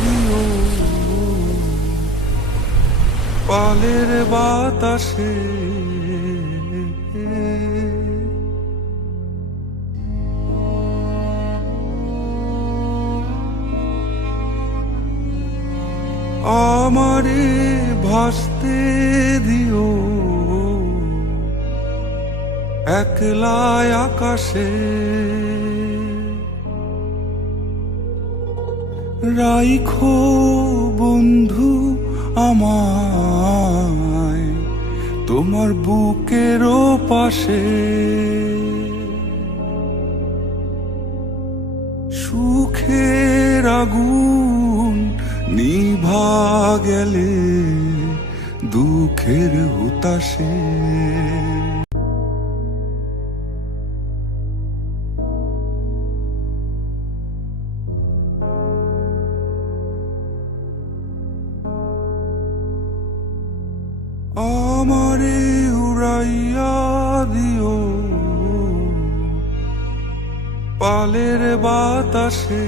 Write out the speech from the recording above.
দিও পালের বাতাসে আমারে ভাসতে দিও একলায় আকাশে রাইখো বন্ধু আমায় তোমার বুকেরও পাশে। সুখের আগুন নিভা গেলে দুঃখের হুতাশে। আমারে উড়াইয়া দিও। পালের বাতাসে